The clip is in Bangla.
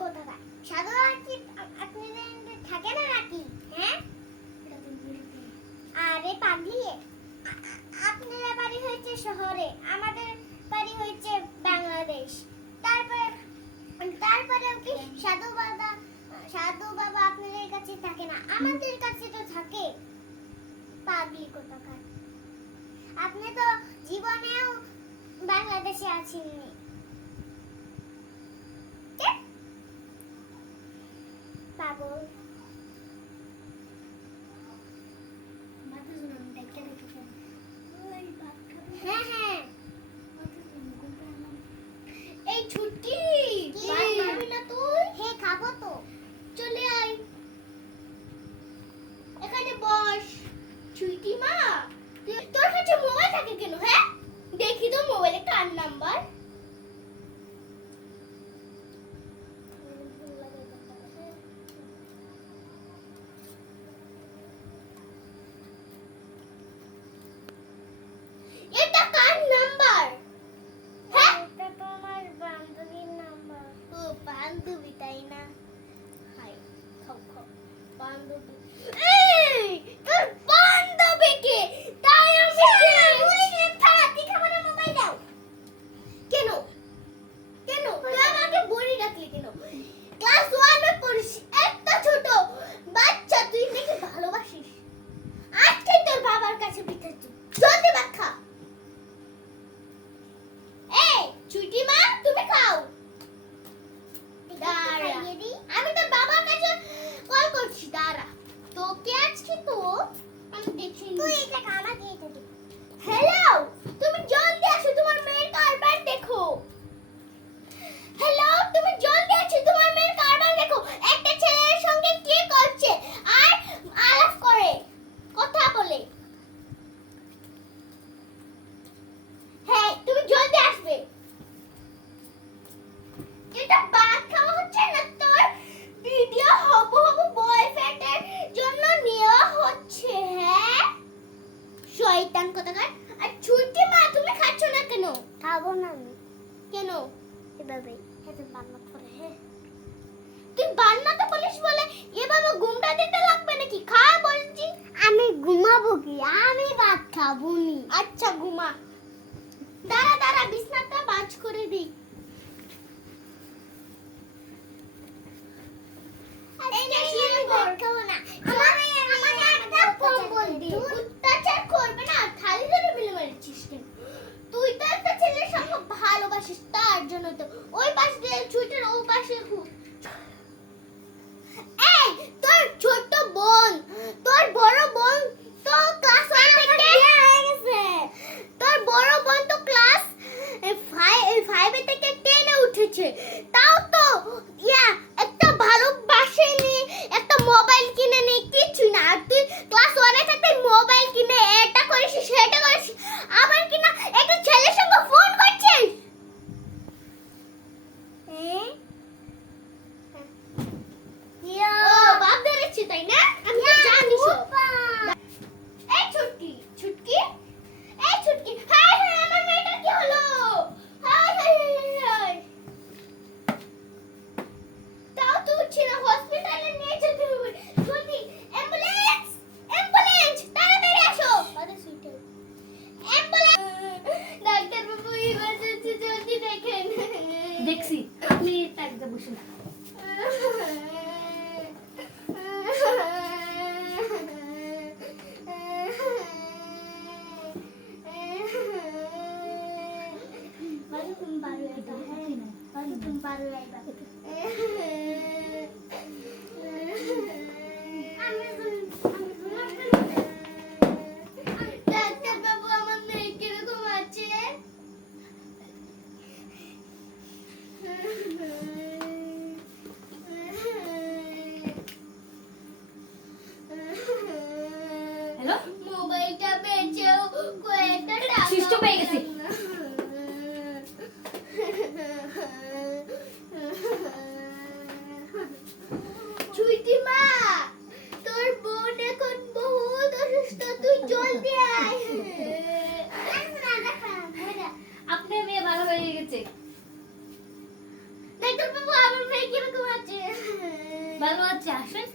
কোথাকার সাধু কি আপনাদের থাকে না নাকি? হ্যাঁ আরে পাগলি, আপনাদের বাড়ি হয়েছে শহরে, আমাদের বাড়ি হয়েছে বাংলাদেশ। তারপরেও কি সাধু বাবা আপনাদের কাছে থাকে না? আমাদের কাছে তো থাকে। পাগলি কোথাকার, আপনি তো জীবনেও বাংলাদেশে আছেননি। পাগল হ্যাঁ হ্যাঁ এই ছুটি ভাত খাবি না তুই? হ্যাঁ খাবো তো। চলে আয়, এখানে বস। ছুটি মা, তোর কাছে মোবাইল থাকে কেন? হ্যাঁ দেখি তো মোবাইলে কার নাম্বার। এটা কার নাম্বার? হ্যাঁ এটা তো আমার বান্ধবীর নাম্বার। ও বান্ধবী, তাই না? হাই খাও খাও বান্ধবী। এই তোর বান্ধবী কে? তাই আমি তুই খাবার মোবাইল দাও। কেন কেন তুই আমাকে বলি ডাকলি কেন? ক্লাস 1 এ পড়িস, একটা ছোট বাচ্চা, তুই নাকি ভালোবাসিস? আজকে তোর বাবার কাছে পিঠাচ্ছি, জলদি ভাত খা। এই ছুটি মা, তুমি খাও। দাঁড়া, আমি তোর বাবার কাছে কল করছি, দাঁড়া। তোকে আজকে তো আমি দেখছি। তুই এটা খা, আমাকে এটা দে। হ্যালো, তুমি জলদি আসো, তোমার মেয়ের কারবার দেখো। হ্যালো, তুমি জলদি আসো, তোমার মেয়ের কারবার দেখো। একটা ছেলের সঙ্গে কি করছে আর আলাপ করে, কথা বলে। হ্যাঁ, তুমি জলদি আসবে। এটা ভাত খাওয়া হচ্ছে না, তোর ভিডিও হবু বয়ফ্রেন্ডের জন্য নেওয়া হচ্ছে। হ্যাঁ শয়তান কোথাকার। আর ছুটি মা, তুমি খাচ্ছ না কেন? খাবো না আমি। কেন? এভাবে খেতে পারবো করে। হ্যাঁ তুই বান্নাতে বলিস বলে এভাবে ঘুমটা দিতে লাগবে নাকি? খা বলছি। আমি ঘুমাবো কি? আমি ভাত খাবো নি। আচ্ছা ঘুমা। দাঁড়া দাঁড়া, বিছনাটা বাজ করে দিই। এই যে শুয়ে পড়। খাবো না। আমাকে একটা কম্বল দে। অত্যাচার করবে না, খালি ধরে মিলে মারছিস কেন? তুই তো একটা ছেলের সঙ্গে ভালোবাসিস, তার জন্য তো ওই পাশ দিয়ে ছুটির ও পাশে ঘুর। এই তোর ছোট বোন, তোর বড় বোন তো ক্লাস 1 থেকে বিয়ে হয়ে গেছে। তোর বড় বোন তো ক্লাস 5 থেকে 10 এ উঠেছে। তাও তো একটা ভালোবাসেনি, একটা মোবাইল কিনে নি, কিছু না। আর তুই ক্লাস 1 এ থাকতে মোবাইল কিনে এটা করিস সেটা করিস, আবার কিনা একটা ছেলের সঙ্গে ফোন করছিস। ও বাপ ধরেছি, তাই না? আমি তো জানি সব। এই ছুটকি ছুটকি, এই ছুটকি, হাই হাই, আমার মেয়েটার কি হলো? হাই হাই হাই হাই, তাও তো উঠছে না, হসপিটালে নিয়ে যেতে হবে। জলদি অ্যাম্বুলেন্স, অ্যাম্বুলেন্স, তাড়াতাড়ি আসো। আরে সুইটার অ্যাম্বুলেন্স, ডাক্তার বাবু ইমার্জেন্সি, জলদি দেখেন। দেখছি, আপনি একদম বসে না। ডাক্তার বাবু, আমার মেয়ে কিরকম আছে? ভালো আছে, আসেন।